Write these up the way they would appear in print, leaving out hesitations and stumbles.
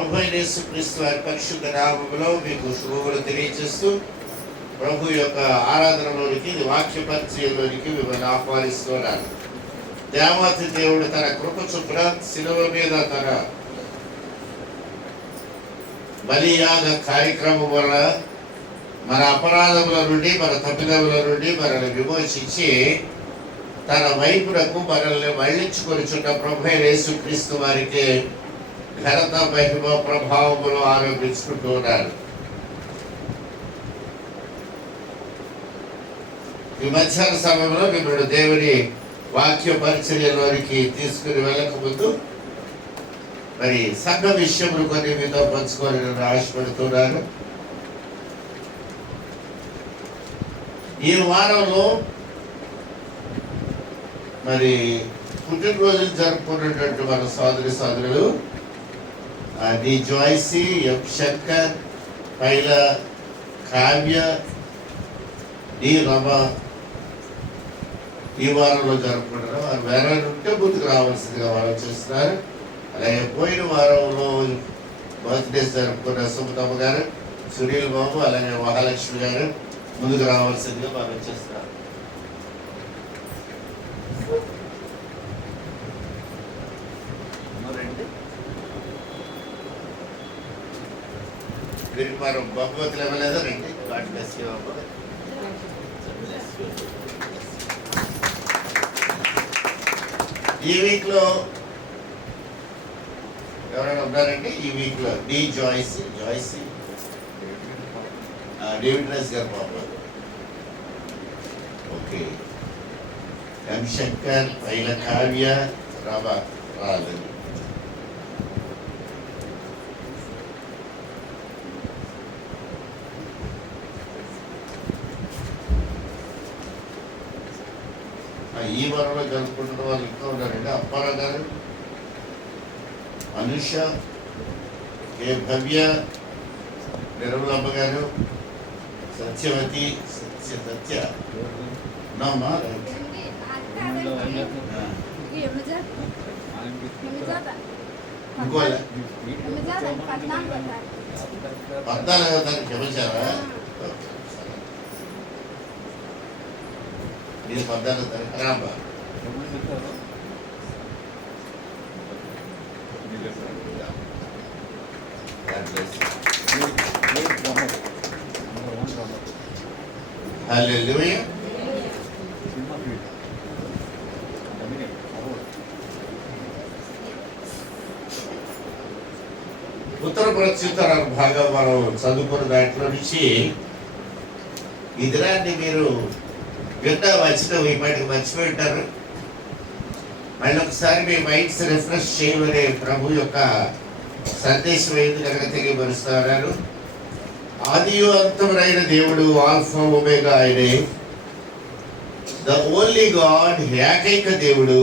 ప్రభు అయిన యేసుక్రీస్తు వారి పరిశుద్ధ నామములో మీకు శుభములు తెలియజేస్తూ ప్రభు యొక్క ఆరాధనలోనికి వాక్య పరిచయంలోనికి మిమ్మల్ని ఆహ్వానిస్తున్నాను. దేవాతి దేవుడు తన కృప చొప్పున శిలువ మీద తన బలియాగ కార్యక్రమం వలన మన అపరాధముల నుండి మన తప్పిదముల నుండి మనల్ని విమోచించి తన వైపునకు మనల్ని మళ్లించుకొనిచున్న ప్రభు అయిన యేసుక్రీస్తు వారికి ఘనత మహిమ ప్రభావములు ఆరోపించుకుంటూ ఉన్నారు. ఈ మధ్యాహ్న సమయంలో మిమ్మల్ని దేవుని వాక్య పరిచర్యలోనికి తీసుకుని వెళ్ళకముందు మరి సంఘ విషయములు కొన్ని మీతో పంచుకొని నేను ఆశపడుతున్నాను. ఈ వారంలో మరి పుట్టినరోజులు జరుపుకున్నటువంటి మన సోదరులు డి జాయ్సీ, ఎం శంకర్, పైల కావ్య, డి రమ ఈ వారంలో జరుపుకుంటున్నారు. వారు వేరే ఉంటే ముందుకు రావాల్సిందిగా వాళ్ళు చూస్తున్నారు. అలాగే పోయిన వారంలో బర్త్డేస్ జరుపుకున్న సుమతమ్మ గారు, సునీల్ బాబు, అలాగే మహాలక్ష్మి గారు ముందుకు రావాల్సిందిగా వాళ్ళు వచ్చేస్తున్నారు. మీరు మరి బహుమతులు ఇవ్వలేదా రండి. గాడ్ బ్లెస్ యు అమ్మ. ఈ వీక్ లో ఎవరైనా ఉన్నారండి? ఈ వీక్ లో డి జాయ్సీ, డేవిడ్ రాజ్ గారు బాబు, ఓకే, ఎం శంకర్, పైల కావ్య, రాబా రాలేదు. ఈ వారంలో జరుపుకుంటున్న వాళ్ళు ఇంకా ఉన్నారండి. అప్పారావు గారు, అనుష, కే భవ్య, నిర్మలమ్మ గారు, సత్యవతి, సత్య నామా ఇంకో 14వ తారీఖు క్షమించారా? ఇది 14వ తారీఖు రాంబా. హల్లెలూయా. ఉత్తర ప్రత్యుత్తర భాగం మనం చదువుకున్న దాంట్లో నుంచి ఈ దినాన్ని మీరు వచ్చిన మీ మైండ్కి మర్చిపోయి ఉంటారు. మళ్ళీ ఒకసారి మీ మైండ్స్ రిఫ్రెష్ చేయమనే ప్రభు యొక్క సందేశం ఏంటి కనుక తెలియపరుస్తున్నారు. ఆదియు అంతమునైన దేవుడు, ఆల్ఫా ఒమేగా ఆయనే, ద ఓన్లీ గాడ్, ఏకైక దేవుడు.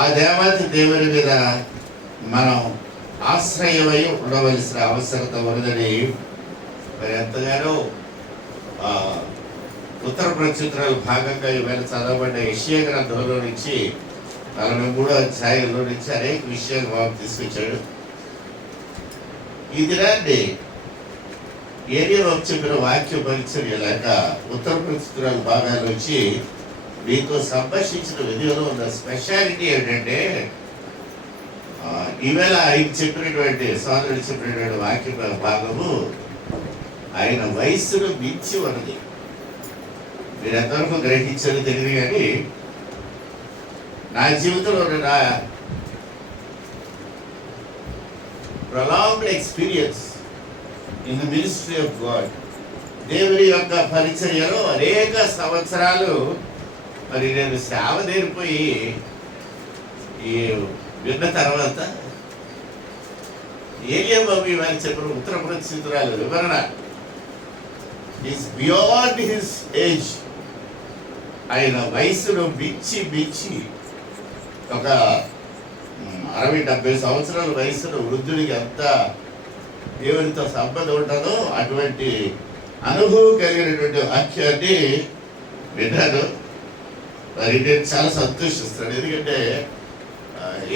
ఆ దేవాతి దేవుని మీద మనం ఆశ్రయమై ఉండవలసిన అవసరత ఉన్నదని మరి ఎంతగానో ఉత్తర ప్రత్యుత్తరాలు భాగంగా ఈవేళ చదవబడ్డ యెషయా గ్రంథంలో నుంచి 43వ అధ్యాయంలో నుంచి అనేక విషయాలు బాబు తీసుకొచ్చాడు. ఈ దినాన్ని ఏరియాలో చెప్పిన వాక్య పరిచర్య లేక ఉత్తర ప్రత్యుత్తరాల భాగాల నుంచి మీతో సంభాషించిన వీడియోలో ఉన్న స్పెషాలిటీ ఏంటంటే ఈవేళ ఆయన చెప్పినటువంటి సోదరుడు చెప్పినటువంటి వాక్య భాగము ఆయన వయస్సును మించి ఉన్నది. మీరు ఎంతవరకు గ్రహించారో తెలియదు కానీ నా జీవితంలో నా prolonged experience in the ministry of God, దేవుని యొక్క పరిచర్యలో అనేక సంవత్సరాలు మరి నేను సేవ నేర్పోయి ఈ విన్న తర్వాత ఏలియా బాబు వారు చెప్పిన ఉత్తర ప్రత్యుత్తరాలు వివరణ ఈజ్ బియాండ్ హిస్ ఏజ్. ఆయన వయసును మించి ఒక 60-70 సంవత్సరాల వయసులో వృద్ధుడికి ఎంత దేవునితో సంపద ఉంటుందో అటువంటి అనుభవం కలిగినటువంటి వాక్యాన్ని విన్నాను. మరి నేను చాలా సంతోషిస్తాను. ఎందుకంటే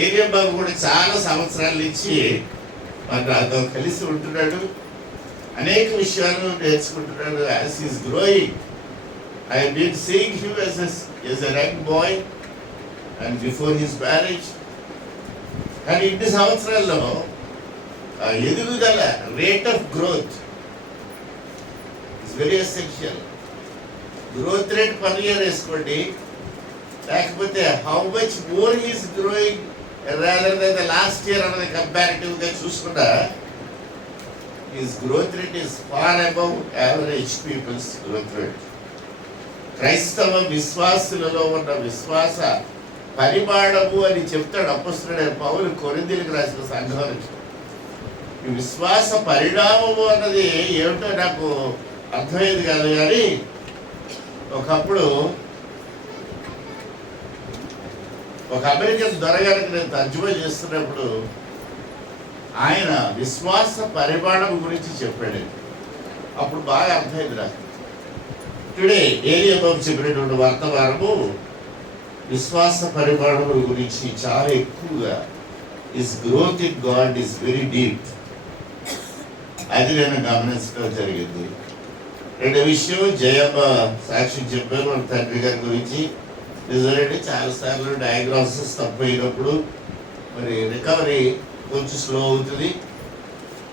ఏలియా బాబు కూడా చాలా సంవత్సరాల నుంచి మరి నాతో కలిసి ఉంటున్నాడు, అనేక విషయాలు నేర్చుకుంటున్నాడు. As is growing, I have been seeing him as a young boy and before his marriage. కానీ ఇన్ని సంవత్సరాల్లో ఎదుగుదల, rate of growth is very essential. Growth rate per year వేసుకోండి, లేకపోతే how much more is growing rather than the last year అన్నది కంపారిటివ్గా చూసుకున్నా his growth rate is far above average people's growth rate. క్రైస్తవ విశ్వాసులలో ఉన్న విశ్వాస పరిమాణము అని చెప్తాడు అపొస్తలుడైన పౌలు కొరింథీయులకు రాసిన సంఘానికి. ఈ విశ్వాస పరిణామము అన్నది ఏమిటో నాకు అర్థమైంది కాదు. కానీ ఒకప్పుడు ఒక అమెరికన్ దొరగారికి నేను తర్జుమా చేస్తున్నప్పుడు ఆయన విశ్వాస పరిమాణం గురించి చెప్పాడు. అప్పుడు బాగా అర్థమైంది నాకు. టుడే ఏలియా బాబు చెప్పినటువంటి వర్తమానము విశ్వాస పరిమాణముల గురించి చాలా ఎక్కువగా, is growth in God is very deep. అది నేను గమనించడం జరిగింది. రెండో విషయం, జయమ్మ సాక్షి చెప్పారు మన తండ్రి గారి గురించి. నిజమంటే చాలాసార్లు డయాగ్నోసిస్ తప్పైనప్పుడు మరి రికవరీ కొంచెం స్లో అవుతుంది.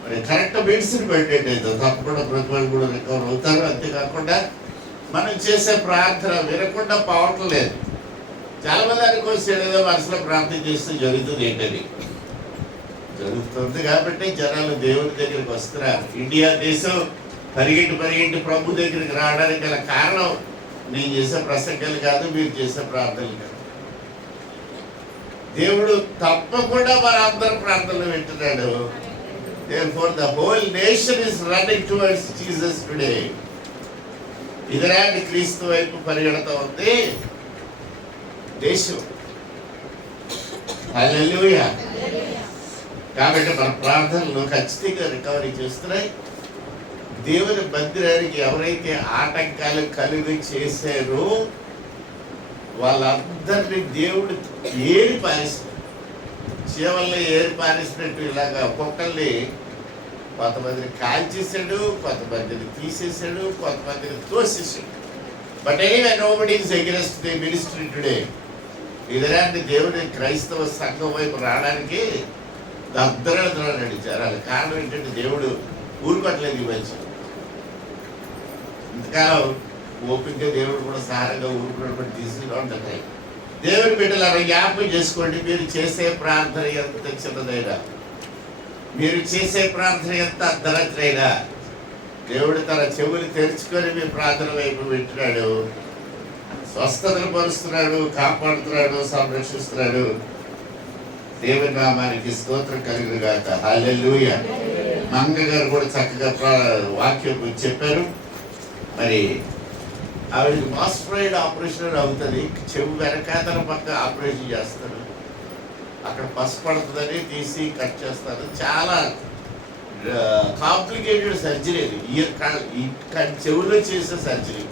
మరి కరెక్ట్ మెడిసిన్ మెయింటైన్ అవుతుంది, తప్పకుండా ప్రతి వాళ్ళు కూడా రికవర్ అవుతారు. అంతేకాకుండా మనం చేసే ప్రార్థన వినకుండా పోవటం లేదు. చాలా మంది అనుకోవచ్చు ఏదో మనసులో ప్రార్థన చేస్తే జరుగుతుంది. ఏంటని జరుగుతుంది కాబట్టి జనాలు దేవుని దగ్గరికి వస్తున్నారు. ఇండియా దేశం పరిగెట్టి ప్రభు దగ్గరికి రావడానికి గల కారణం నేను చేసే ప్రసంగాలు కాదు, మీరు చేసే ప్రార్థనలు కాదు. దేవుడు తప్పకుండా మన అందరి ప్రార్థనలు వింటున్నాడు. Therefore the whole nation is running towards Jesus today. ఇదరాన్ని క్రీస్తు వైపు పరిగెడతా ఉంది దేశం. హల్లెలూయా. కాబట్టి మన ప్రార్థనలు ఖచ్చితంగా రికవరీ చేస్తున్నాయి. దేవుని మందిరానికి ఎవరైతే ఆటంకాలు కలుగు చేశారో వాళ్ళందరినీ దేవుడు ఏరి పారేస్తాడు. చీవల్ని ఏరి పారేసినట్టు ఇలాగా ఒక్కొక్కరిని కొంతమందిని కాల్చేసాడు, కొంతమందిని తీసేసాడు, కొంతమందిని తోసేసాడు. But anyway nobody is against the ministry today. ఇదరాన్ని దేవుని క్రైస్తవ సంఘం వైపు రావడానికి దద్దరలు నడిచారు. కారణం ఏంటంటే దేవుడు ఊరుకోవట్లేదు. ఈ మధ్య ఇంతకాలం ఓపికగా దేవుడు కూడా సారంగా ఊరుకున్నప్పుడు తీసుకుంటాయి. దేవుని బిడ్డలారా జ్ఞాపకం చేసుకోండి, మీరు చేసే ప్రార్థన ఎంత చిన్నదైనా, మీరు చేసే ప్రార్థన ఎంత అర్ధరాత్రైనా దేవుడు తన చెవులు తెరుచుకొని మీ ప్రార్థన వైపు వింటున్నాడు, స్వస్థతలు పరుస్తున్నాడు, కాపాడుతున్నాడు, సంరక్షిస్తున్నాడు. దేవుని నామానికి స్తోత్రం కలుగును గాక. హల్లెలూయా. మంగ గారు కూడా చక్కగా వాక్యం చెప్పారు. మరి ఆవిడకి మాస్టరైడ్ ఆపరేషన్ అవుతుంది, చెవు వెనకాతల పక్క ఆపరేషన్ చేస్తారు. అక్కడ పసుపడుతుందని తీసి కట్ చేస్తారు. చాలా కాంప్లికేటెడ్ సర్జరీ అది, చెవులో చేసే సర్జరీ.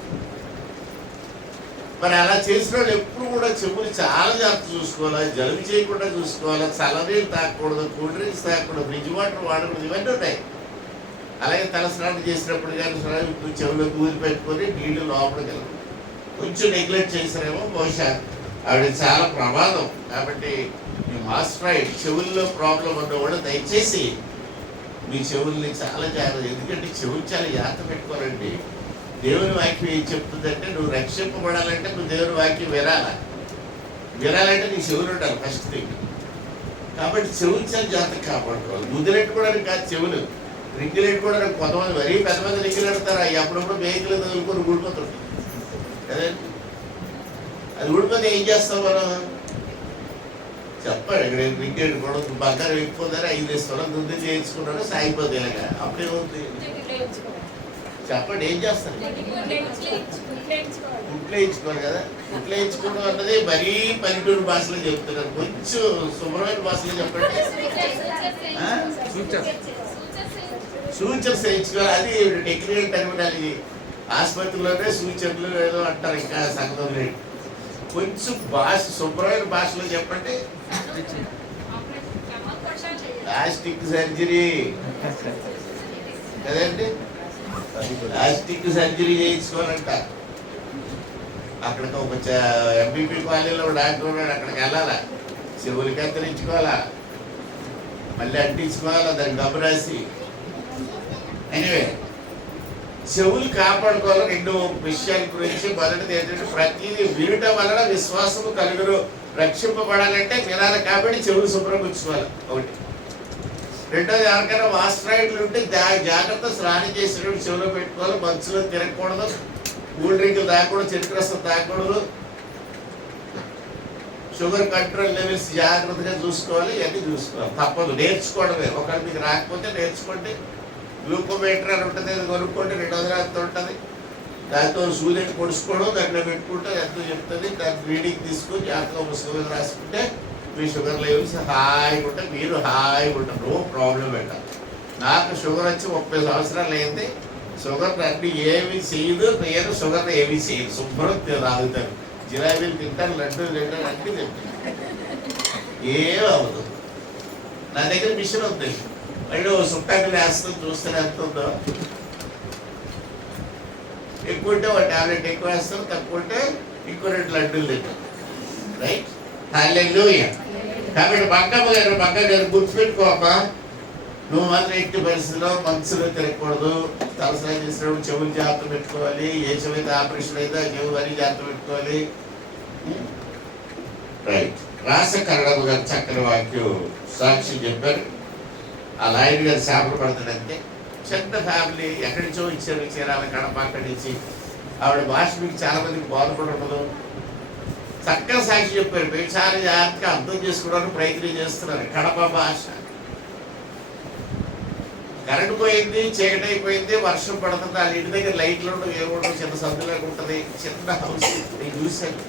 మరి అలా చేసిన వాళ్ళు ఎప్పుడు కూడా చెవులు చాలా జాగ్రత్త చూసుకోవాలి, జలుబు చేయకుండా చూసుకోవాలి, చల్లనీళ్ళు తాగకూడదు, కూల్ డ్రింక్స్ తాగకూడదు, ఫ్రిడ్జ్ వాటర్ వాడకూడదు, ఇవన్నీ ఉంటాయి. అలాగే తలస్నానం చేసినప్పుడు కానీ చెవులో కూలి పెట్టుకొని నీళ్లు లోపలికి వెళ్ళదు. కొంచెం నెగ్లెక్ట్ చేసినేమో బహుశా ఆవిడ చాలా ప్రమాదం. కాబట్టి మీ మాస్టరైడ్ చెవుల్లో ప్రాబ్లం ఉన్నవాడు దయచేసి మీ చెవుల్ని చాలా జాగ్రత్త, ఎందుకంటే చెవులు చాలా జాగ్రత్త పెట్టుకోవాలండి. దేవుని వాక్యం ఏం చెప్తుందంటే నువ్వు రక్షింపబడాలంటే నువ్వు దేవుని వాక్యం వినాలంటే నీ చెవులు ఉండాలి ఫస్ట్ థింగ్. కాబట్టి చెవులు చాలా జాగ్రత్త కాపాడుకోవాలి. ముద్దులెట్టుకోవడానికి కాదు చెవులు, రింగులెట్టుకోవడానికి. కొంతమంది మరీ పెద్దమంది రింగులు పెడతారు, అవి అప్పుడప్పుడు మేకలు తగులుకొని ఊడిపోతుంది కదండి. అది ఊడిపోతే ఏం చేస్తాం మనం? చెప్పాడు ఇక్కడ రింగ్ పెట్టుకోవడం, బంగారం ఎక్కుపోతారు, 5 స్థలం దుద్ది చేయించుకున్నాడు, సాగిపోతే ఇలాగా. అప్పుడేమవుతుంది చెప్పండి, ఏం చేస్తారు? గుట్లు వేయించుకోవాలి కదా. గుట్లు వేయించుకోవడం అన్నది మరీ పల్లెటూరు భాషలో చెప్తున్నారు, కొంచెం శుభ్రమైన భాషలో చెప్పండి. సూచనలు వేయించుకోవాలి, అది టెక్నికల్ టెర్మినాలజీ. ఆసుపత్రిలోనే సూచనలు ఏదో అంటారు, ఇంకా సంగతి కొంచెం భాష శుభ్రమైన భాషలో చెప్పండి. ప్లాస్టిక్ సర్జరీ కదండి, ప్లాస్టిక్ సర్జరీ చేయించుకోవాలంట. అక్కడికి ఒక ఎంబీపీ కాలేజీలో డాక్టర్ ఉన్నాడు, అక్కడికి వెళ్ళాలా, చెవులు కత్తిరించుకోవాలా, మళ్ళీ అంటించుకోవాలా, దాన్ని గబ్బు రాసి. ఎనివే చెవులు కాపాడుకోవాలి. 2 విషయాల గురించి. మొదటిది ఏంటంటే ప్రతిదీ వినటం వలన విశ్వాసము కలుగును. రక్షింపబడాలంటే వినాలి కాబట్టి చెవులు శుభ్రం ఉంచుకోవాలి ఒకటి. రెండోది ఎవరికైనా వాస్ట్రాయిడ్లు ఉంటే జాగ్రత్త స్నానం చేసేటప్పుడు చెవులో పెట్టుకోవాలి. మంచులో తిరగకూడదు, కూల్ డ్రింకులు తాగకూడదు, చెరుకు రసం తాగకూడదు, షుగర్ కంట్రోల్ లెవెల్స్ జాగ్రత్తగా చూసుకోవాలి. ఇవన్నీ చూసుకోవాలి, తప్పదు, నేర్చుకోవడమే. ఒకవేళ మీకు రాకపోతే నేర్చుకోండి. గ్లూకోమీటర్ అని ఉంటుంది, అది కొనుక్కోండి, 200 ఎంత ఉంటుంది. దాంతో సూర్యుని పొడుచుకోవడం, దాంట్లో పెట్టుకుంటే ఎంతో చెప్తుంది. దాని రీడింగ్ తీసుకొని జాగ్రత్తగా పుస్తకం రాసుకుంటే మీ షుగర్ లెవెల్స్ హాయిగా ఉంటాయి, మీరు హాయిగా ఉంటారు, నో ప్రాబ్లం పెట్టాలి. నాకు షుగర్ వచ్చి 30 సంవత్సరాలు అయింది. షుగర్ అన్ని ఏమి చేయదు, నేను షుగర్ ఏమీ చేయదు, శుభ్రం తాగుతాను, జిలాబీలు తింటాను, లడ్డూలు తింటాను, అన్నీ తింటాను, ఏమవుతుంది. నా దగ్గర మిషన్ ఉంది, మళ్ళీ సుట్టాన్ని వేస్తుంది, చూస్తేనే ఎంత ఉందో. ఎక్కువ ఉంటే ఒక టాబ్లెట్ ఎక్కువ వేస్తాను, తక్కువ ఉంటే ఇంకో 2 లడ్డూలు తింటాను. రైట్, హల్లెలూయా. కాబట్టి పక్క గారు గుర్తుపెట్టుకోమ్మా, నువ్వు మాత్రం ఎట్టి పరిస్థితిలో మనసులో తిరగకూడదు. తలసరి చేసినప్పుడు చెవులు జాగ్రత్త పెట్టుకోవాలి. ఏ చెవి అయితే ఆపరేషన్ అయితే ఆ చెవి మరీ జాగ్రత్త పెట్టుకోవాలి. రైట్, రాసకరణము గారు చక్కని వాక్యం సాక్షి చెప్పారు. ఆ లాయర్ గారు చేపలు పడతాడంటే చిన్న ఫ్యామిలీ, ఎక్కడి నుంచో ఇచ్చారు చీరాల కడప, అక్కడి నుంచి. ఆవిడ భాష మీకు చాలా మందికి బాధపడి ఉండదు. చక్కగా సాక్షి చెప్పారు. మీరు చాలా జాగ్రత్తగా అర్థం చేసుకోవడానికి ప్రయత్నం చేస్తున్నారు. కడప భాష. కరెంట్ పోయింది, చీకటి అయిపోయింది, వర్షం పడుతుంది, వాళ్ళ ఇంటి దగ్గర లైట్లు ఉండవు, ఏముండవు, చిన్న సందులాగా ఉంటుంది, చిన్న హౌస్. నేను చూశాను.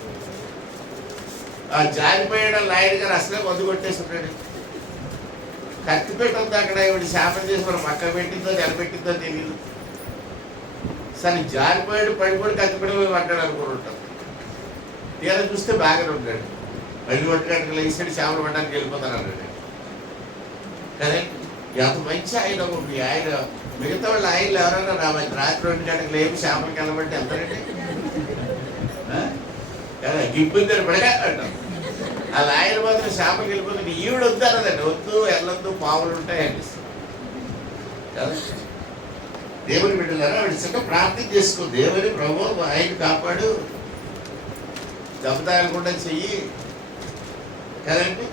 ఆ జారిపోయాడు లాయర్ గారు అసలే మందు కొట్టేసి ఉంటాడు. కత్తి పెట్టద్దు అక్కడ, ఇవిడ శాపం చేసి మనం పక్క పెట్టిందో నిలబెట్టిందో తెలియదు. సరే జారిపోయాడు, పడిపోయి కత్తి పెట్టి పడ్డాడు అనుకుని ఉంటాం. తీరా చూస్తే బాగానే ఉంటాడు. మళ్ళీ పట్టుకాడికి లేచాడు, చేపలు పడ్డానికి వెళ్ళిపోతాను అన్నాడు. కదే ఎంత మంచి ఆయన ఉంది ఆయన. మిగతా వాళ్ళు ఆయనలు ఎవరైనా రాత్రి 2 గంటలకు లేపు చేపలకి వెళ్ళమంటే వెళ్తారండి కదా, గిబ్బుందని పడగా అంటాం. అలా ఆయన మాత్రం చేపలకి వెళ్ళిపోతుంది. ఈవిడ వద్దు అన్నదండి, వద్దు వెళ్ళొద్దు, పావులు ఉంటాయండి కదా. దేవుని బిడ్డలారా, ఆవిడ చిన్న ప్రార్థన చేసుకో, దేవుని ప్రభు ఆయన కాపాడు, దెబ్బతాగకుండా చెయ్యి కదండి.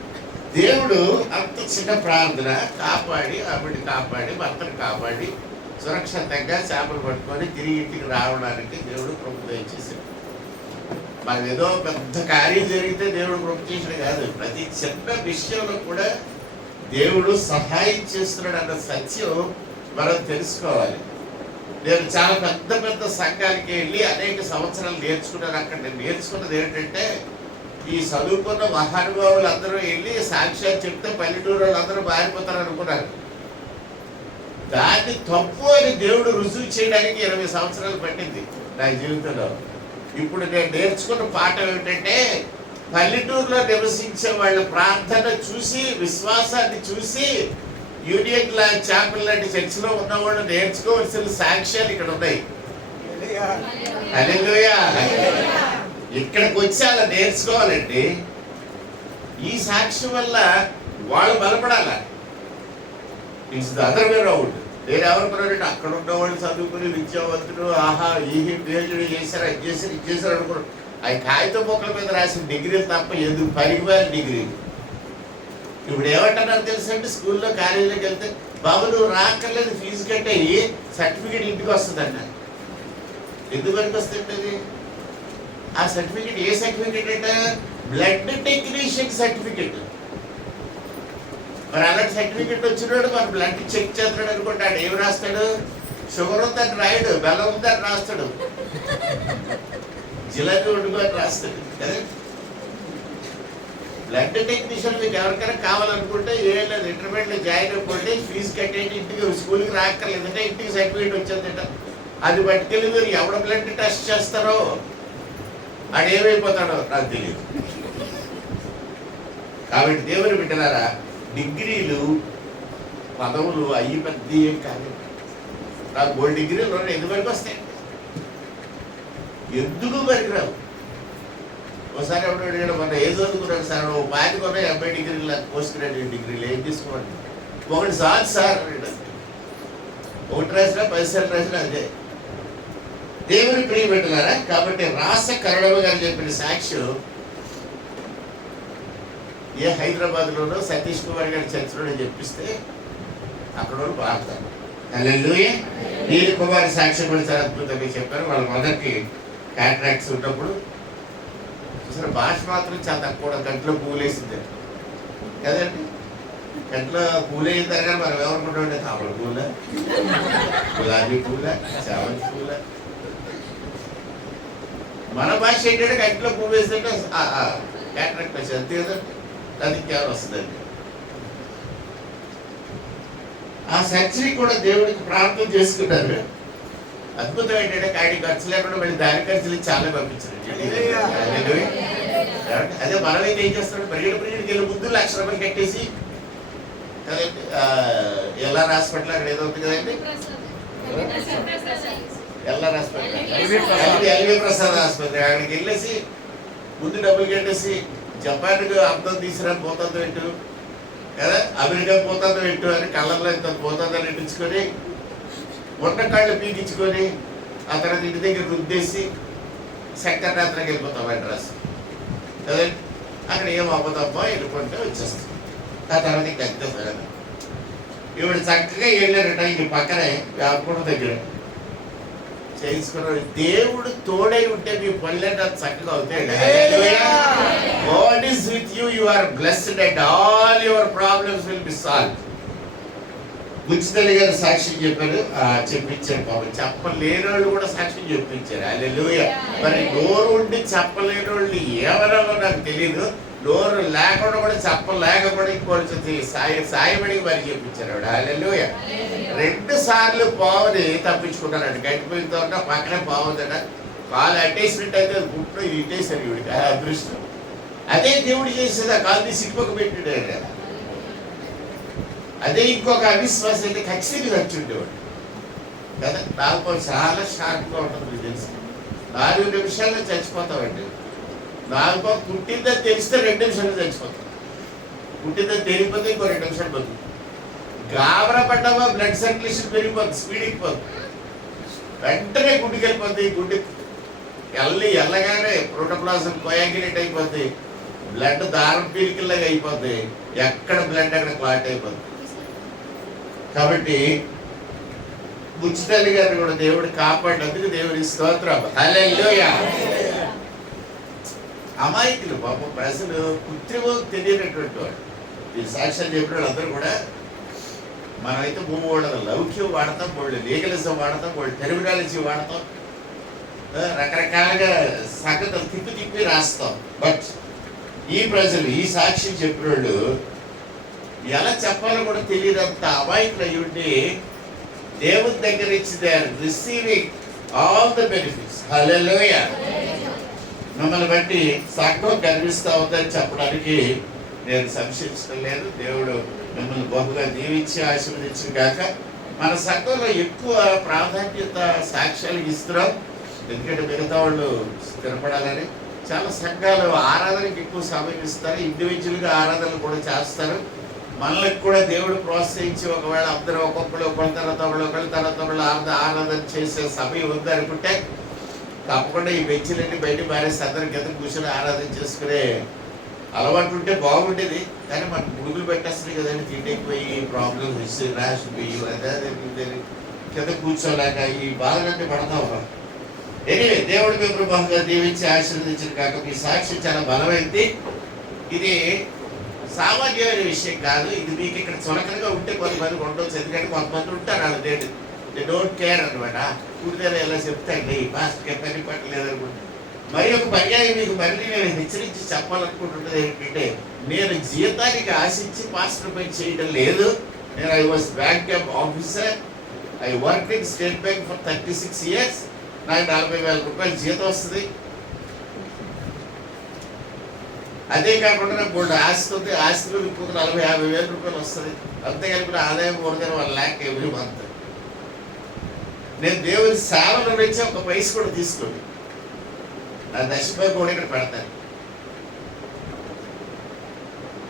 దేవుడు అంత చిన్న ప్రార్థన కాపాడి, ఆవిడని కాపాడి, భర్తను కాపాడి సురక్షితంగా చేపలు పట్టుకొని తిరిగి ఇంటికి రావడానికి దేవుడు కృప దయచేశాడు. మనకు ఏదో పెద్ద కార్యం జరిగితే దేవుడు కృప చేసిన కాదు, ప్రతి చిన్న విషయంలో కూడా దేవుడు సహాయం చేస్తున్నాడు అన్న సత్యం మనం తెలుసుకోవాలి. నేను చాలా పెద్ద పెద్ద సంఘాలకి వెళ్ళి అనేక సంవత్సరాలు నేర్చుకున్నాను. అక్కడ నేను నేర్చుకున్నది ఏంటంటే, ఈ చదువుకున్న మహానుభావులు అందరూ వెళ్ళి సాక్ష్యాలు చెప్తే పల్లెటూరు వాళ్ళు అందరూ మారిపోతారు అనుకున్నారు. దాన్ని తప్పు అని దేవుడు రుజువు చేయడానికి 20 సంవత్సరాలు పట్టింది నా జీవితంలో. ఇప్పుడు నేను నేర్చుకున్న పాఠం ఏమిటంటే, పల్లెటూరులో నివసించే వాళ్ళ ప్రార్థన చూసి, విశ్వాసాన్ని చూసి, యూనియన్ చాపెల్ లాంటి చర్చిలో ఉన్నవాళ్ళు నేర్చుకోవాల్సిన సాక్ష్యాలు ఇక్కడ ఉన్నాయి. హల్లెలూయా. ఇక్కడికి వచ్చి అలా నేర్చుకోవాలండి. ఈ సాక్ష్యం వల్ల వాళ్ళు బలపడాల. It's the other way round. నేను ఎవరుకున్నారంటే అక్కడ ఉన్నవాళ్ళు చదువుకుని విద్యావంతులు, ఆహా ఈ పేజీలు చేశారు, అది చేశారు, ఇది చేశారు అనుకున్నాడు. అవి కాగితం మొక్కల మీద రాసిన డిగ్రీలు తప్ప ఎందుకు పనికిపోయాలి డిగ్రీలు. ఇప్పుడు ఏమంటున్నారు తెలుసండి, స్కూల్లో కాలేజీలోకి వెళ్తే, బాబు నువ్వు రాక్కర్లేదు, ఫీజు కట్టే సర్టిఫికేట్ ఇంటికి వస్తుందంట. ఎందుకు పనికి వస్తుంటుంది ఆ సర్టిఫికేట్? ఏ సర్టిఫికేట్ అంటే బ్లడ్ టెక్నీషియన్ సర్టిఫికేట్. మరి అలాంటి సర్టిఫికేట్ వచ్చినాడు మన బ్లడ్ చెక్ చేస్తాడు అనుకుంటాడు. ఏమి రాస్తాడు? షుగర్ ఉందని రాయడు, బెల్లం ఉందని రాస్తాడు, జిలేబీ వండుకొని రాస్తాడు కదా. బ్లడ్ టెక్నీషియన్ మీకు ఎవరికైనా కావాలనుకుంటే ఏం లేదు, ఇంటర్మీడియట్లో జాయిన్ అయిపోండి, ఫీజు కట్టేయండి, ఇంటికి స్కూల్కి రాక్కర్లేదంటే ఇంటికి సర్టిఫికేట్ వచ్చేదంట. అది పట్టుకెళ్ళి మీరు ఎవడ బ్లడ్ టెస్ట్ చేస్తారో ఆడు ఏమైపోతాడో నాకు తెలియదు. కాబట్టి దేవుని బిడ్డలారా, డిగ్రీలు పదవులు అయ్యి పెద్ద ఏం కాదు. నాకు 3 డిగ్రీలు ఎందుకు వరకు వస్తాయి? ఎందుకు పనికిరావు. ఒకసారి ఎవరు అడిగాడు, మన ఏ చదువుకున్నాడు సార్? 5 కొన్నా 80 డిగ్రీలు పోస్ట్ గ్రాడ్యుయేట్ డిగ్రీలు ఏం తీసుకోండి? 1 సార్ సార్ అన్నాడు. 1 రాసినా 10 సార్లు రాసినా అదే. దేవుని ప్రియ పెట్టారా? కాబట్టి రాస కరుణమ్మ గారు చెప్పిన సాక్ష్యం ఏ హైదరాబాద్లోనో సతీష్ కుమార్ గారి చర్చలో చెప్పిస్తే అక్కడ వాళ్ళు బాగుతారు. హల్లెలూయా. నీల్ కుమార్ సాక్ష్యం కూడా చాలా అద్భుతంగా చెప్పారు. వాళ్ళ మదర్కి కాంట్రాక్ట్స్ ఉన్నప్పుడు అసలు భాష మాత్రం చాలా తక్కువ, కంట్లో పూలేసింది కదండి. కంట్లో పూలైన తర్వాత మనం ఏమనుకుంటుండే, తామర పూల, గులాబీ పూల, చామంతి పూల. మన భాష ఏంటంటే కంట్లో పువ్వు వేస్తుంటే కాంట్రాక్ట్ వచ్చేది అంతే కదండి. అది కేవలం వస్తుందండి. ఆ సర్జరీ కూడా దేవుడికి ప్రార్థన చేసుకున్నారు. అద్భుతం ఏంటంటే కాడి ఖర్చు లేకుండా మళ్ళీ దాని ఖర్చులు చాలా పంపించారు. అదే మనమైతే ఏం చేస్తున్నాడు, పరిగెడికి వెళ్ళి ముందు 1,00,000 రూపాయలు కట్టేసి కదండి. ఎల్ఆర్ హాస్పిటల్ అక్కడ ఏదో ఉంది కదండి, ఎల్ఆర్ హాస్పిటల్, ఎల్వి ప్రసాద్ ఆసుపత్రి, అక్కడికి వెళ్ళేసి ముందు డబ్బులు కట్టేసి జపాన్కి అర్థం తీసుకురా పోతుందో పెట్టు కదా, అమెరికా పోతుందో పెట్టు అని కళ్ళల్లో ఇంత పోతుందని ఇట్టించుకొని ఉన్న కాళ్ళు పీకించుకొని ఆ తర్వాత ఇంటి దగ్గర రుద్దేసి సెక్రటరీకి వెళ్ళిపోతాం అడ్రస్ కదండి. అక్కడ ఏం అవ్వదమ్మా వెళ్ళిపోతే వచ్చేస్తాం. ఆ తర్వాత ఇంకా అంతే కదా. ఇవిడు చక్కగా వెళ్ళారట ఇంక పక్కనే వ్యాపకూడ దగ్గర చేసుకున్నాడు. దేవుడు తోడై ఉంటే మీ పనులంటే చక్కగా అవుతాయండి. God is with you, you are blessed and all your problems will be solved. Buchchithalli garu సాక్ష్యం చెప్పారు, చెప్పించారు. పాపం చెప్పలేని వాళ్ళు కూడా సాక్ష్యం చెప్పించారు. హల్లెలూయా. మరి నోరు ఉండి చెప్పలేని వాళ్ళు ఎవరెవరో నాకు తెలియదు. నోరు లేకుండా కూడా చెప్పలేకపోతే ఇంకొంచెం సాయమడికి మరి చెప్పించారు ఆవిడ. హల్లెలూయా. 2 సార్లు పావుని తప్పించుకున్నారండి. గట్టిపోయితో ఉన్న పక్కనే పావుందట. కాలు అట్టేసినట్టు అయితే గుట్లో ఇట్టేసారు ఈవిడికి. అదృష్టం. అదే దేవుడు చేసేది. ఆ కాలు తీసి సిగ్గుపక్క పెట్టాడు కదా. అదే ఇంకొక అవిశ్వాసం అయితే ఖచ్చితంగా చచ్చి ఉండేవాడు కదా. నాకు చాలా షార్ప్గా ఉంటుంది. మీకు తెలుసు 4 నిమిషాల్లో చచ్చిపోతామండి. నాకు పుట్టిందని తెలిస్తే 2 నిమిషాలు చచ్చిపోతాం. పుట్టిందని తెలియకపోతే ఇంకో 2 నిమిషాలు బతుకు. గాబరా పడ్డామా బ్లడ్ సర్క్యులేషన్ పెరిగిపోతుంది, స్పీడ్ ఎక్కిపోతుంది, వెంటనే గుడ్డుకి వెళ్ళిపోతుంది. గుడ్డి ఎల్లగానే ప్రోటోప్లాజం కోయాగిలేట్ అయిపోద్ది, బ్లడ్ దారం పీలికల్లాగా అయిపోద్ది, ఎక్కడ బ్లడ్ అక్కడ క్లాట్ అయిపోద్ది. కాబట్టి బుచ్చితల్లి గారిని కూడా దేవుడు కాపాడినందుకు దేవుడి స్తోత్రం. హల్లెలూయా. అమాయకులు పాపం ప్రజలు కృత్రిమం తెలియనటువంటి వాడు. ఈ సాక్ష్యం చెప్పిన వాళ్ళందరూ కూడా మనమైతే భూమి వాళ్ళ లౌక్యం వాడతాం, వాళ్ళు లీగలిజం వాడతాం, వాళ్ళు టెర్మినాలజీ వాడతాం, రకరకాలుగా సంగతులు తిప్పి రాస్తాం. బట్ ఈ ప్రజలు ఈ సాక్ష్యం చెప్పిన వాళ్ళు ఎలా చెప్పాలో కూడా తెలియదంత అమాయకులు అయ్యి ఉండి దేవుని దగ్గర ఇచ్చి they are receiving all the benefits. Hallelujah. మిమ్మల్ని బట్టి సంఘం కనిపిస్తూ ఉందని చెప్పడానికి నేను సంశయించడం లేదు. దేవుడు మిమ్మల్ని బహుగా దీవించి ఆశీర్వదించిన కాక. మన సంఘంలో ఎక్కువ ప్రాధాన్యత సాక్ష్యాలకు ఇస్తున్నాం, ఎందుకంటే మిగతా వాళ్ళు స్థిరపడాలని. చాలా సంఘాలు ఆరాధనకి ఎక్కువ సమయం ఇస్తారు, ఇండివిజువల్గా ఆరాధనలు కూడా చేస్తారు. మనలకు కూడా దేవుడు ప్రోత్సహించి ఒకవేళ అందరూ ఒకళ్ళు ఒకళ్ళ తర్వాత ఆరాధన చేసే సమయం ఉంది అనుకుంటే తప్పకుండా ఈ బెంచులన్నీ బయట మారేసి అందరి కింద కూర్చొని ఆరాధన చేసుకునే అలవాటు ఉంటే బాగుండేది. కానీ మనకు ముడుగులు పెట్టేస్తుంది కదండి, తిండిపోయి ప్రాబ్లమ్స్ ర్యాష్ పోయి అదే కింద కూర్చోలేక ఈ బాధలన్నీ పడతా ఉన్నాం. ఎనివే దేవుడు మేము బాగా దీవించి ఆశీర్వదించిన కాక మీ సాక్షి చాలా బలమైంది. ఇది సామాన్యమైన విషయం కాదు. ఇది మీకు ఇక్కడ చులకనగా ఉంటే కొంతమంది ఉండొచ్చు, ఎందుకంటే కొంతమంది ఉంటారు వాళ్ళు దే డోంట్ కేర్ అనమాట. కూడితే ఎలా చెప్తాండి పాస్ట్గా పని పట్టలేదనుకుంటే. మరి ఒక పర్యాయం మీకు మళ్ళీ నేను హెచ్చరించి చెప్పాలనుకుంటున్నది ఏంటంటే, నేను జీతానికి ఆశించి పాస్టర్ పని చేయడం లేదు. నేను I was bank officer, I work in state bank for 36 years. నాకు 40,000 రూపాయలు జీతం వస్తుంది. అదే కాకుండా నాకు మూడు ఆస్తి ఉంది, ఆస్తిలో ఇంకొక 40,000-50,000 రూపాయలు వస్తుంది, అంతే కలిపిన ఆదాయం more than 1 lakh every month. నేను దేవుని సేవలో నుంచి ఒక పైస కూడా తీసుకోండి, నా దశపై కూడా ఇక్కడ పెడతాను.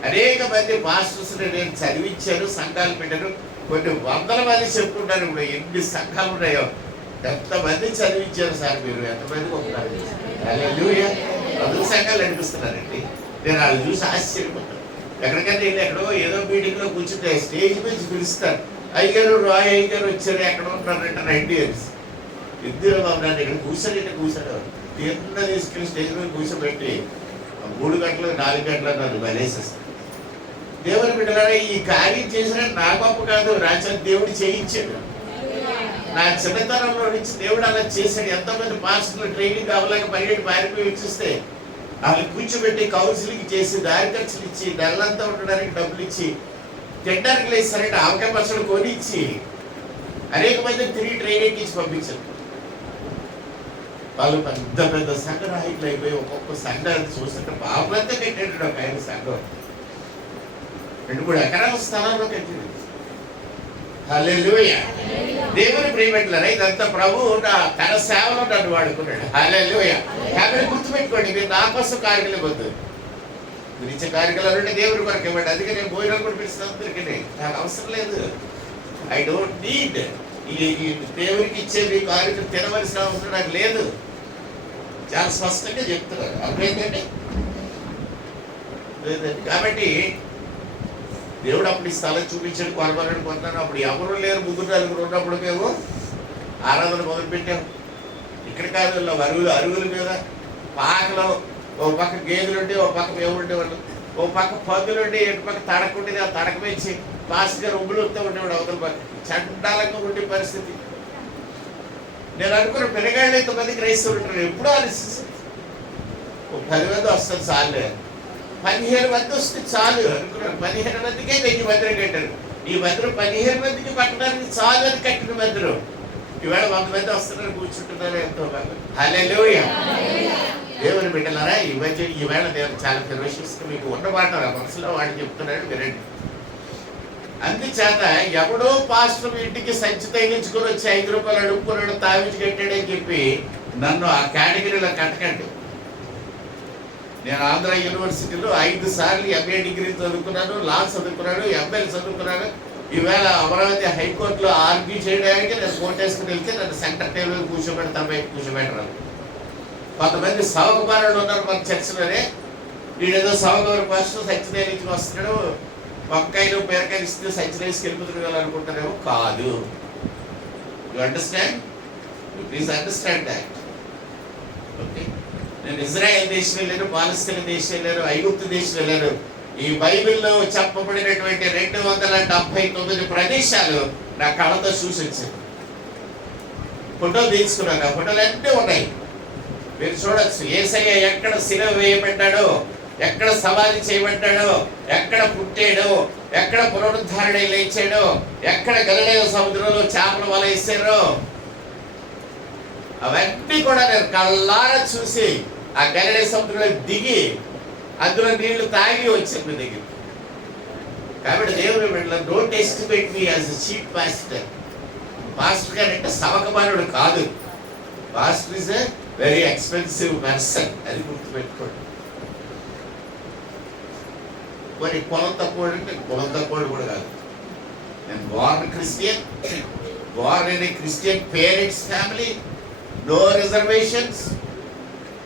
అనేక మంది మాస్టర్స్ నేను చదివించాను, సంఘాలు పెట్టాను, కొన్ని వందల మంది చెప్పుకుంటారు. ఇప్పుడు ఎన్ని సంఘాలు ఉన్నాయో, ఎంతమంది చదివించారు సార్ మీరు, ఎంతమందికి ఒకసారి అందరూ సంఘాలు నడిపిస్తున్నారండి. నేను వాళ్ళు చూసి ఆశ్చర్యపోతాను. ఎక్కడికైనా వెళ్ళి ఎక్కడో ఏదో మీటింగ్లో కూర్చుంటే స్టేజ్ మీద పిలుస్తారు, అయ్యగారు రాయ్ అయ్యగారు వచ్చారు, ఎక్కడ ఉంటారంటే 90 years. ఇద్దరు బాబు ఇక్కడ కూర్చోడు కింద తీసుకెళ్ళి స్టేజ్ మీద కూర్చోబెట్టి 3 గంటలు 4 గంటలు నన్ను బలేసేస్తాను. దేవుని బిడ్డలారా, ఈ కార్యం చేసిన నా గొప్ప కాదు, రాజా దేవుడు చేయించాడు. నా చిన్నతనంలో నుంచి దేవుడు అలా చేశాడు. ఎంతోమంది పాస్టర్లు ట్రైనింగ్ అవ్వలేక పారిపోయి వచ్చిస్తే వాళ్ళని కూర్చోబెట్టి కౌన్సిలింగ్ చేసి, దారి ఖర్చులు ఇచ్చి, నెలంతా ఉండడానికి డబ్బులు ఇచ్చి, తినడానికి లేదు సరైన ఆవకాయ పచ్చడి కొనిచ్చి, అనేక మంది తిరిగి ట్రైనింగ్ ఇచ్చి పంపించారు. వాళ్ళు పెద్ద పెద్ద సంఘ నాయకులు అయిపోయి ఒక్కొక్క సంఘాన్ని చూస్తుంటే బాబులంతా కట్టాడు. ఒక ఆయన సంఘం 2-3 ఎకరాల స్థలంలో కట్టాడు. హల్లెలూయా. దేవుని ప్రియబిడ్డలారా, ఇదంతా ప్రభు తన సేవలో నన్ను వాడుకున్నాడు. హల్లెలూయా. కాబట్టి గుర్తుపెట్టుకోండి, మీరు నా కోసం కార్యక్రమం వద్దు, మీరు ఇచ్చే కార్యక్రమాలు అంటే దేవుడి కొరకు ఇవ్వండి. అందుకే నేను భోజనం కూడా పిలుస్తాను, దొరికినాయి, నాకు అవసరం లేదు. ఐ డోంట్ నీడ్ ఈ దేవుడికి ఇచ్చే మీ కార్యక్రమం తినవలసిన అవసరం నాకు లేదు. చాలా స్పష్టంగా చెప్తున్నారు, అర్థమైందండి. కాబట్టి దేవుడు అప్పుడు ఈ స్థలం చూపించాడు, కొనబలని కొన్నాను. అప్పుడు ఎవరు లేరు, 3-4 ఉన్నప్పుడు మేము ఆరాధన మొదలుపెట్టాము. ఇక్కడ కాదు, అరుగుల మీద పాకలో ఓ పక్క గేదెలుండి, ఓ పక్క మేము ఉండేవాళ్ళు, ఓ పక్క పందులుండి, ఎటు పక్క తడక ఉండేది. ఆ తడక వేసి పాస్గా రొమ్ములుతో ఉండేవాడు అవతల పక్క. చండాలంగా ఉండే పరిస్థితి. నేను అనుకున్న పెరగాళ్ళు ఇంతమంది క్రైస్తవులు ఉంటారు, ఎప్పుడూ ఆలోచిస్తాను. 10 మంది వస్తారు చాలే, 15 మంది వస్తే చాలు అనుకున్నాను. 15 మందికే 1000 మందిరం కట్టారు. ఈ మందిరం 15 మందికి పట్టడానికి చాలు అని కట్టిన మందిరం. ఈవేళ 100 మంది వస్తున్నారు, కూర్చుంటున్నారు, ఎంతో బాగా. హల్లెలూయా. దేవుని బిడ్డలారా, ఈవేళ నేను చాలా ఫెలోషిప్స్గా మీకు ఉన్నమాట మనసులో వాడిని చెప్తున్నాడు, వినండి. అందుచేత ఎవడో పాస్టర్ ఇంటికి సంచి తగిలించుకొని వచ్చి 5 రూపాయలు అడుక్కున్నాడు, తావించి కట్టాడని చెప్పి నన్ను ఆ కేటగిరీలో కట్టకండి. నేను ఆంధ్ర యూనివర్సిటీలో 5 సార్లు MA డిగ్రీ చదువుకున్నాను, లా చదువుకున్నాను, ML చదువుకున్నాను. ఈవేళ అమరావతి హైకోర్టులో ఆర్గ్యూ చేయడానికి నేను కోర్టు వేసుకుని వెళ్తే నన్ను సెంటర్ టేబుల్ కూర్చోబెడతాను, బయట కూర్చోబెట్టరాను. కొంతమంది సవకుమారులు ఉన్నారు మన చర్చలోనే. వీడేదో సవకుమారు పాస్టర్ సత్యదేవికి వస్తున్నాడు, వంకాయలు బీరకాయలు ఇస్తే సత్యదేవికి వెళ్ళిపోతున్నాడు అనుకుంటారేమో. కాదు. You understand? Please understand that. Okay. నేను ఇజ్రాయెల్ దేశం వెళ్ళాను, పాలస్తీనా దేశం వెళ్ళాను, ఐగుప్తు దేశం వెళ్ళాను. ఈ బైబిల్లో చెప్పబడినటువంటి 279 ప్రదేశాలు నా కళ్ళతో చూసి వచ్చాను. ఫోటోలు తీసుకున్నాను, ఆ ఫోటోలు అన్నీ ఉన్నాయి, మీరు చూడొచ్చు. యేసయ్య ఎక్కడ శిలువ వేయబడ్డాడో, ఎక్కడ సమాధి చేయబడ్డాడో, ఎక్కడ పుట్టాడో, ఎక్కడ పునరుద్ధరణ లేచాడో, ఎక్కడ గలిలయ సముద్రంలో చేపల వల వేసారో, అవన్నీ కూడా నేను కళ్ళారా చూసి ఆ గలిలయ సముద్రంలో దిగి అందులో నీళ్లు తాగి వచ్చాను మీ దగ్గర. కాబట్టి దేవుని బిడ్డలు, don't estimate me as a cheap pastor. Pastor గారు అంటే సవకమానుడు కాదు. Pastor is a very expensive person, అది గుర్తుపెట్టుకోండి. మరి కులం తక్కువ అంటే కులం తక్కువ కూడా కాదు. నేను born Christian, born in a Christian parents family, no reservations.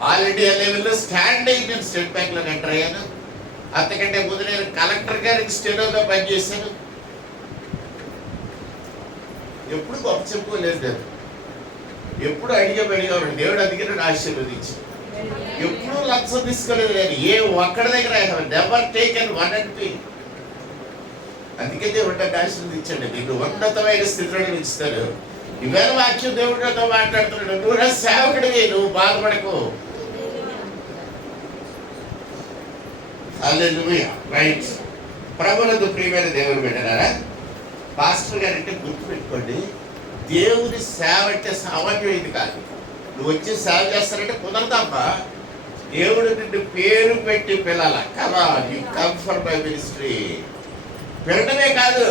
All India లెవెల్లో స్టాండ్ అయ్యి నేను స్టేట్ బ్యాంక్లో ఎంటర్ అయ్యాను. అంతకంటే ముందు నేను కలెక్టర్ గారికి స్టెనోగా పనిచేశాను. ఎప్పుడు గొప్ప చెప్పుకోలేదు నేను, ఎప్పుడు అడిగాడు దేవుడు, అందుకే నన్ను ఆశీర్వదించాడు. ఎప్పుడు లంచం తీసుకోలేదు నేను, ఏ ఒక్కడి దగ్గర నెవర్ టేకెన్ 1 NP. అందుకే దేవుడు నన్ను ఆశీర్వదించండి. నీకు ఉన్నతమైన స్థితిలో ఉంచుతాడు. ఇవేళ వాక్యం దేవుడితో మాట్లాడుతున్నాడు, నువ్వు నా సేవకుడివి, నువ్వు బాధపడకు. హల్లెలూయా. రైట్. ప్రభువునందు ప్రియమైన దేవుని బిడ్డలారా, పాస్టర్ గారంటే గుర్తుపెట్టుకోండి, దేవుని సేవ అంటే సామాన్యం ఇది కాదు. నువ్వు వచ్చి సేవ చేస్తానంటే కుదరదమ్మా. దేవుడు నిన్ను పేరు పెట్టి పిల్లల కమా you come for my ministry. పిలడమే కాదు,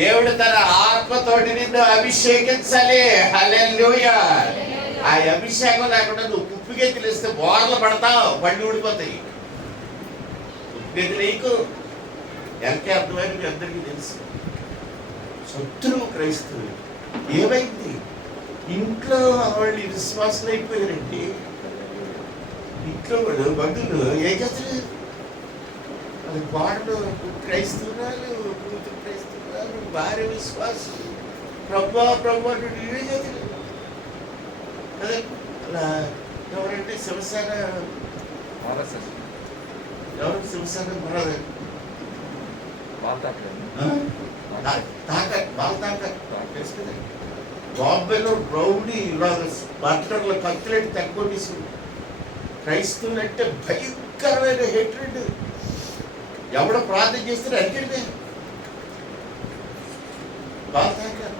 దేవుడు తన ఆత్మతోటి నిన్ను అభిషేకించాలి. హల్లెలూయా. ఆ అభిషేకం లేకుండా నువ్వు ఉప్పుగే తెలిస్తే బోర్లు పడతావు, బండి ఊడిపోతాయి. ఉప్పుగెత్తి నీకు ఎంకే అర్థమైంది, మీ అందరికీ తెలుసు. శత్రువు క్రైస్తవులు. ఏమైంది? ఇంట్లో వాళ్ళు విశ్వాసాలు అయిపోయారండి. ఇంట్లో వాడు బంధువులు ఏం చేస్తారు? అది వాడు క్రైస్తవురాలు, కూతురు క్రైస్తవురాలు, భార్య విశ్వాసం, ప్రభా ప్రభా ఇవే చేతులు అదే. అలా ఎవరంటే శివసేన, ఎవరు శివసేన మరదే బాంబేలో రౌడీ ఇలాగ బట్టర్ల కత్తులెట్టి తక్కువ తీసుకుంది. క్రైస్తవులు అంటే భయంకరమైన హేట్రెడ్. ఎవడో ప్రార్థన చేస్తే అడిగండి బాల్తాకర్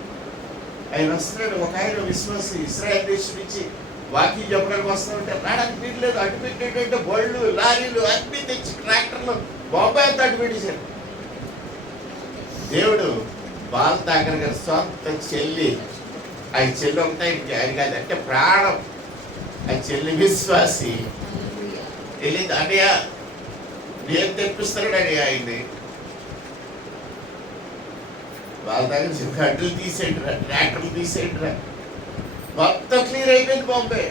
ఆయన వస్తున్నాడు. ఒక ఆయన విశ్వాసి ఇస్రాయల్ దేశం నుంచి వాకింగ్ చెప్పడానికి వస్తామంటే రావడానికి నీరు లేదు. అడ్డు పెట్టేటంటే బళ్ళు, లారీలు అన్ని తెచ్చి ట్రాక్టర్లు బాంబే అంతా అడ్డు పెట్టేశారు. దేవుడు బాల్తాకర్ గారి సొంత చెల్లి, ఆయన చెల్లి ఒకటే ఆయన కాదు అంటే ప్రాణం. ఆ చెల్లి విశ్వాసి వెళ్ళింది. అన్నయ్య నేను తెప్పిస్తాడు అని ఆయన్ని. వాళ్ళ దగ్గర గడ్డలు తీసేయండిరా, ట్రాక్టర్లు తీసేయండిరా, మొత్తం క్లియర్ అయిపోయింది బాంబే.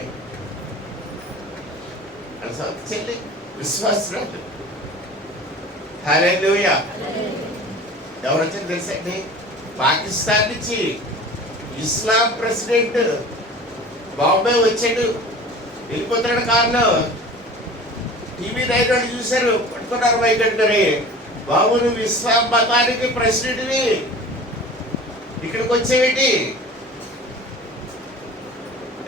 అని సొంత చెల్లి విశ్వాసరాలు. హల్లెలూయా. ఎవరు వచ్చారు తెలుసండి? పాకిస్తాన్ నుంచి ఇస్లాం ప్రెసిడెంట్ బాంబే వచ్చాడు. వెళ్ళిపోతున్నాడు కారులో. టీవీ నైన్ చూశారు, పట్టుకున్నారు బయటంటారే, బాబు నువ్వు ఇస్లాం మతానికి ప్రెసిడెంట్వి, ఇక్కడికి వచ్చేవేటి?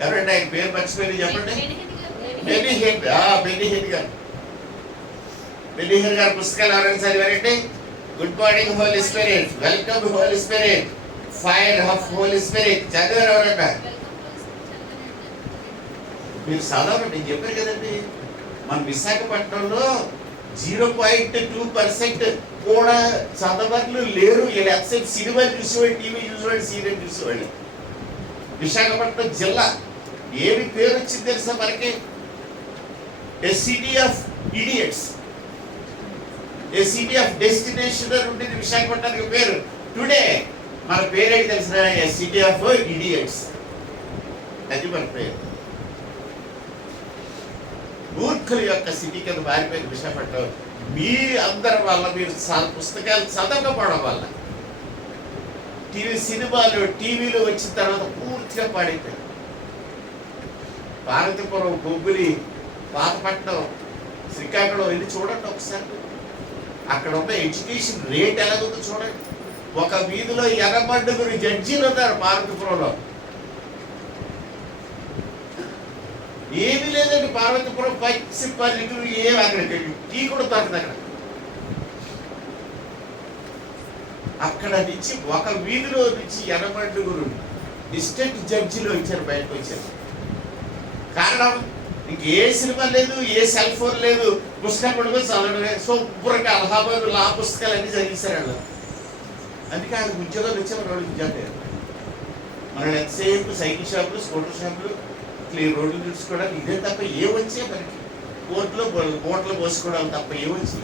ఎవరండి ఆయన పేరు మర్చిపోయింది చెప్పండి. బెనిహెన్ గారు పుస్తకాలు ఎవరైనా చదివారండి? Good morning holy spirit, welcome holy spirit, fire of holy spirit చదివారు ఎవరన్నా? మీరు చదవండి. నేను చెప్పాను కదండి, మన విశాఖపట్నంలో 0.2% కూడా చదవర్లు లేరు. వీళ్ళు ఎక్సెప్ట్ సినిమాలు చూసేవాళ్ళు, టీవీ చూసేవాళ్ళు, సీరియల్ చూసేవాళ్ళు. విశాఖపట్నం జిల్లా ఏమి పేరు వచ్చింది తెలుసా మనకి? A city of idiots, a city of destination అని ఉంటుంది విశాఖపట్నానికి పేరు. టుడే మన పేరేంటి తెలిసిన? ఏ సిటీ ఆఫ్ ఇడియట్స్, అది మన పేరు. మూర్ఖుల యొక్క సిటీ కింద మారిపోయింది విశాఖపట్నం. మీ అందరి వల్ల, మీరు పుస్తకాలు చదవకపోవడం వల్ల, సినిమాలు టీవీలో వచ్చిన తర్వాత పూర్తిగా పాడైపోయింది. పార్వతీపురం, బొబ్బిలి, పాతపట్నం, శ్రీకాకుళం వెళ్ళి చూడండి ఒకసారి. అక్కడ ఉన్న ఎడ్యుకేషన్ రేట్ ఎలాగుందో చూడండి. ఒక వీధిలో 80 జడ్జీలు ఉన్నారు పార్వతీపురంలో. ఏమీ లేదండి పార్వతీపురం, పచ్చి పల్లెటూరు. ఏమి అక్కడ టీ కూడా దొరకదు. అక్కడ నుంచి ఒక వీధిలో నుంచి 80 డిస్ట్రిక్ట్ జడ్జీలు వచ్చారు, బయటకు వచ్చారు. కారణం ఇంకే సినిమా లేదు, ఏ సెల్ ఫోన్ లేదు, పుస్తకం పడుకొని చదవడమే. శుభ్రంగా అలహాబాద్ లా పుస్తకాలు అన్ని చదివిస్తారు వాళ్ళు. అందుకే ఆయన ఉద్యోగాలు వచ్చే మన వాళ్ళు ఉద్యోగం లేదు. మనం ఎంతసేపు సైకిల్ షాపులు, స్కూటర్ షాపులు, రోడ్లు చూసుకోవడానికి ఇదే తప్ప ఏమొచ్చే మనకి? కోట్లు పోసుకోవడం తప్ప ఏమొచ్చి?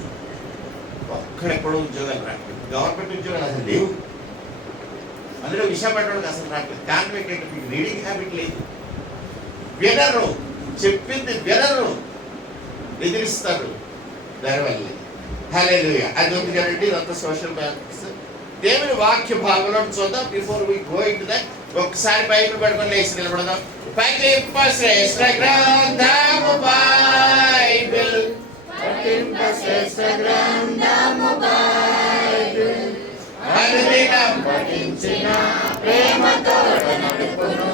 ఒక్కడెక్కడో ఉద్యోగాలు రావట్లేదు. గవర్నమెంట్ ఉద్యోగాలు అసలు లేవు. అందులో విశాఖపట్నంకి అసలు రావట్లేదు. కారణం ఏంటంటే మీకు రీడింగ్ హ్యాబిట్ లేదు. వినరు, చెప్పింది వినరు, ఎదిరిస్తారు. దానివల్ల హల్లెలూయా. అది ఉంది కదండి, ఇదంతా సోషల్ బ్యాలెన్స్. దేవుని వాక్య భాగంలో చూద్దాం. Before we go into that, ఒక్కసారి బైబిల్ పట్టుకొని లేచి నిలబడదాం. పఠింప శ్రేష్ఠ గ్రంథము బైబిల్, పఠింప శ్రేష్ఠ గ్రంథము బైబిల్, అనుదినం పఠించిన ప్రేమతో నడుపును.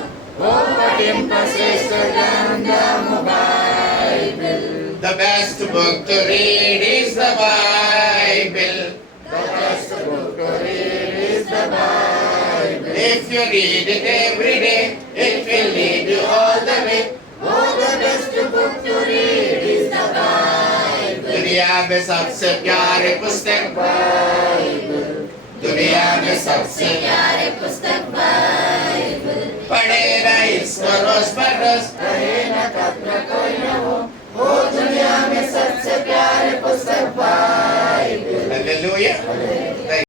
ఓ పఠింప శ్రేష్ఠ గ్రంథము Bible. The best book to read is the Bible. The best book to read is the Bible. If you read it every day, it will lead you all the way. Oh, the best book to read is the दुनिया में सबसे प्यारे पुस्तक Bible, दुनिया में सबसे प्यारे पुस्तक बाइबल, पढ़े ना इसको